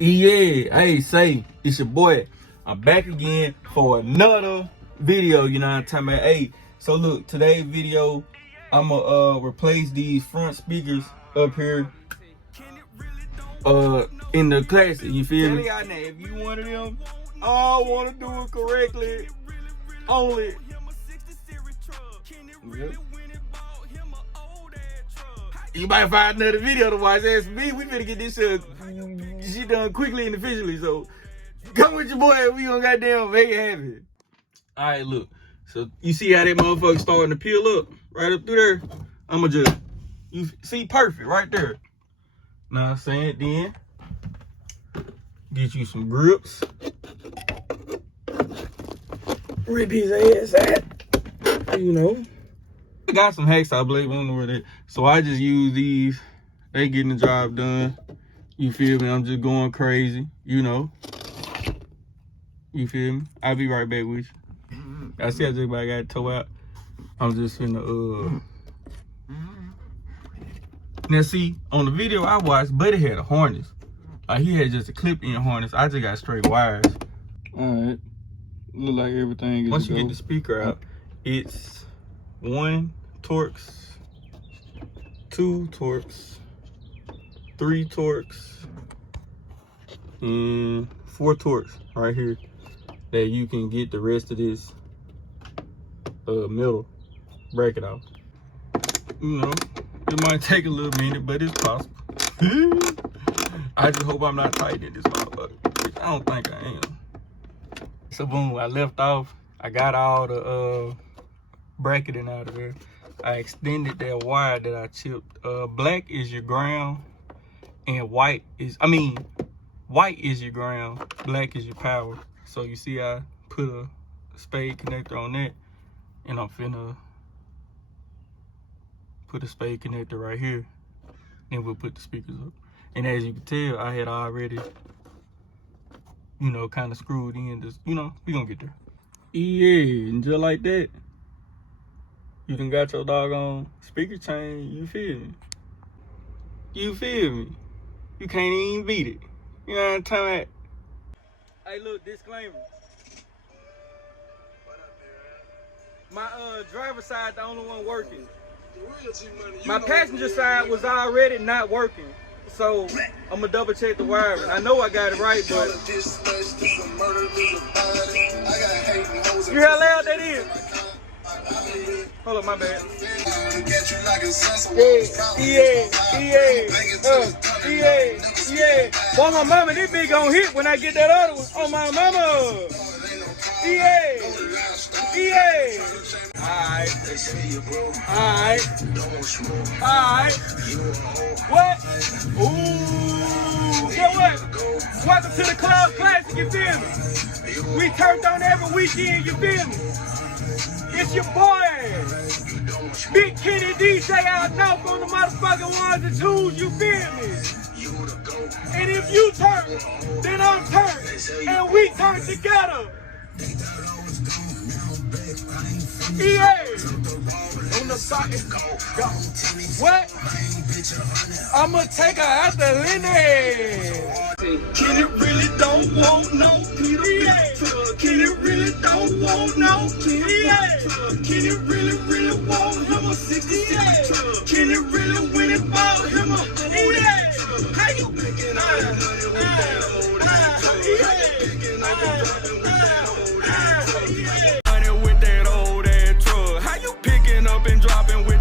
Yeah, hey, say, it's your boy. I'm back again for another video, you know what I'm talking about? Hey, so look, today's video, I'ma replace these front speakers up here in the classic, you feel me? If you one of them, I wanna do it correctly, only. Yep. You might find another video to watch. As me, we finna get this shit done quickly and efficiently. So come with your boy. We gonna goddamn make it happen. All right, look. So you see how that motherfucker starting to peel up right up through there. I'ma just, you see, perfect right there. Now I'm saying, then get you some grips. Rip his ass at, you know. I got some hacksaw blades, I don't know where they. So I just use these. They getting the job done. You feel me? I'm just going crazy, you know. You feel me? I'll be right back with you. I see everybody got to toe out. I'm just finna Now see, on the video I watched, Buddy had a harness. Like he had just a clip-in harness. I just got straight wires. Alright. Look like everything is once you get the speaker out, it's 1 Torx, 2 Torx, 3 Torx, and 4 Torx right here that you can get the rest of this middle bracket off. You know, it might take a little minute, but it's possible. I just hope I'm not tight in this motherfucker. I don't think I am. So boom, I left off. I got all the bracketing out of there. I extended that wire that I chipped. Black is your ground, and white is your ground, black is your power. So you see I put a spade connector on that, and I'm finna put a spade connector right here, and we'll put the speakers up. And as you can tell, I had already, you know, kind of screwed in this, you know, we gonna get there. Yeah, and just like that, you done got your doggone speaker chain, you feel me? You feel me? You can't even beat it. You know what I'm talking about? Hey, look, disclaimer. My driver's side the only one working. My passenger side was already not working. So I'm gonna double check the wiring. I know I got it right, but you hear how loud that is? Hold up, my bad. Yeah. Boy, my mama, this bitch gon' hit when I get that other one. Oh, my mama. Alright. What? Ooh. Get what? Welcome to the Club Classic, you feel me? We turned on every weekend, you feel me? It's your boy, Big Kenny DJ out north on the motherfucking ones and twos, you feel me? And if you turn, then I'm turned, and we turn together. On the socket, go. What? I'ma take her out the Lenny. Kenny really don't want no Peter. Kenny really don't want no Kenny. Kenny really want him a 66. Kenny really went and bought him a How you picking up and dropping with